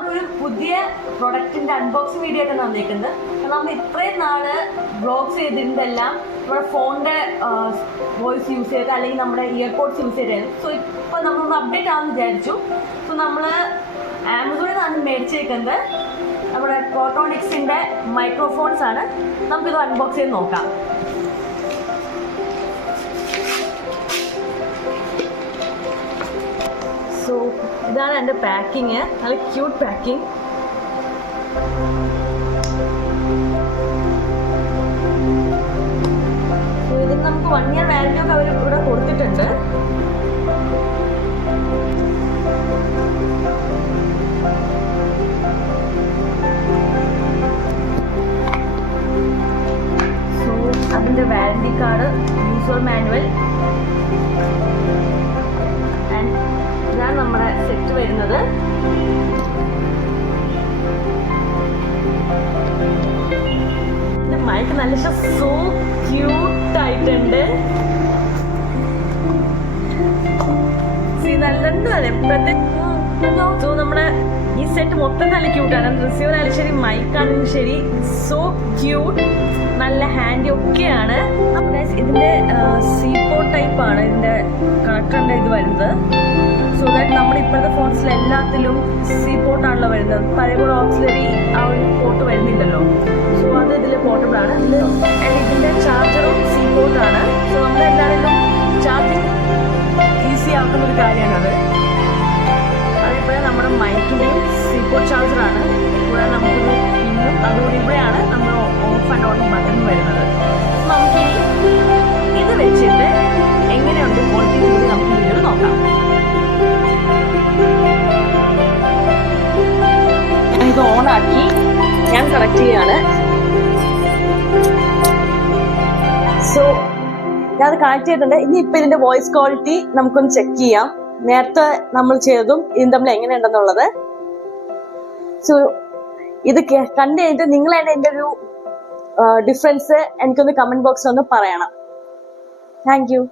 നമ്മളൊരു പുതിയ പ്രൊഡക്റ്റിന്റെ unboxing video ആയിട്ടാണ് വന്നിരിക്കുന്നത്. നമ്മൾ ഇത്രയും നാള് വ്ളോഗ്സ് ചെയ്തിരുന്നതെല്ലാം നമ്മുടെ ഫോണിന്റെ വോയിസ് യൂസ് ചെയ്ത് അല്ലെങ്കിൽ നമ്മുടെ ഇയർപോഡ്സ് യൂസ് ചെയ്തായിരുന്നു. സോ ഇപ്പോൾ നമ്മളൊന്ന് അപ്ഡേറ്റ് ആണെന്ന് വിചാരിച്ചു. സോ നമ്മൾ ആമസോണിൽ നിന്നാണ് മേടിച്ചിരിക്കുന്നത്. നമ്മുടെ ഫോട്ടോണിക്സിന്റെ മൈക്രോഫോൺസ് ആണ്. നമുക്കിത് അൺബോക്സ് ചെയ്ത് നോക്കാം. സോ ഇതാണ് എൻ്റെ പാക്കിങ്. നല്ല ക്യൂട്ട് പാക്കിങ്. ഇതിന് നമുക്ക് 1 year വാറന്റി ഒക്കെ അവർ ഇവിടെ കൊടുത്തിട്ടുണ്ട്. സോ അതിൻ്റെ warranty card, user manual, and ഇതാണ് നമ്മുടെ സെറ്റ് വരുന്നത്. മൈക്ക് നല്ല സോ ക്യൂട്ട് ആയിട്ടുണ്ട്. സോ നമ്മുടെ ഈ സെറ്റ് മൊത്തം നല്ല ക്യൂട്ടാണ്. റിസീവർ ആയാലും ശരി, മൈക്കാണെങ്കിലും ശരി, സോ ക്യൂട്ട്. നല്ല ഹാൻഡി ഒക്കെയാണ്. ഇതിന്റെ സീപ്പോ ടൈപ്പ് ആണ് ഇതിന്റെ കണക്ടറിന്റെ ഇത് വരുന്നത്. സോ ദാറ്റ് നമ്മുടെ ഇപ്പോഴത്തെ ഫോൺസിൽ എല്ലാത്തിലും സി പോർട്ടാണല്ലോ വരുന്നത്. പഴയ ഓക്സിലറി ആ ഒരു പോർട്ട് വരുന്നില്ലല്ലോ. സോ അത് ഇതിൽ പോർട്ടബിൾ ആണ്. ഇതിന്റെ ചാർജറും സി പോർട്ടാണ്. സോ നമ്മളെല്ലാവരും ചാർജിങ് ഈസി ആക്കുന്ന ഒരു കാര്യമാണത്. അതേപോലെ നമ്മുടെ മൈക്കിൻ്റെയും സി പോർട്ട് ചാർജറാണ്. കൂടാതെ നമുക്കൊരു പിന്നും അതുകൂടി ഇവിടെയാണ് നമ്മൾ ഓഫ് ആൻഡ് ഓൺ ബട്ടൺ വരുന്നത്. നമുക്കിനി ഇത് വെച്ചിട്ട് എങ്ങനെയുണ്ട് ക്വാളിറ്റി കൂടി നമുക്ക് വീഡിയോയിൽ നോക്കാം. ഇത് ഓണാക്കി ഞാൻ കണക്ട് ചെയ്യാണ്. സോ ഞാനത് കണക്ട് ചെയ്തിട്ടുണ്ട്. ഇനി ഇപ്പൊ ഇതിന്റെ വോയിസ് ക്വാളിറ്റി നമുക്കൊന്ന് ചെക്ക് ചെയ്യാം. നേരത്തെ നമ്മൾ ചെയ്തതും ഇതിന് തമ്മിൽ എങ്ങനെയുണ്ടെന്നുള്ളത്. സോ ഇത് കണ്ടു കഴിഞ്ഞിട്ട് നിങ്ങൾ തന്നെ ഇതിന്റെ ഒരു ഡിഫറൻസ് എനിക്കൊന്ന് കമന്റ് ബോക്സിൽ ഒന്ന് പറയണം. Thank you.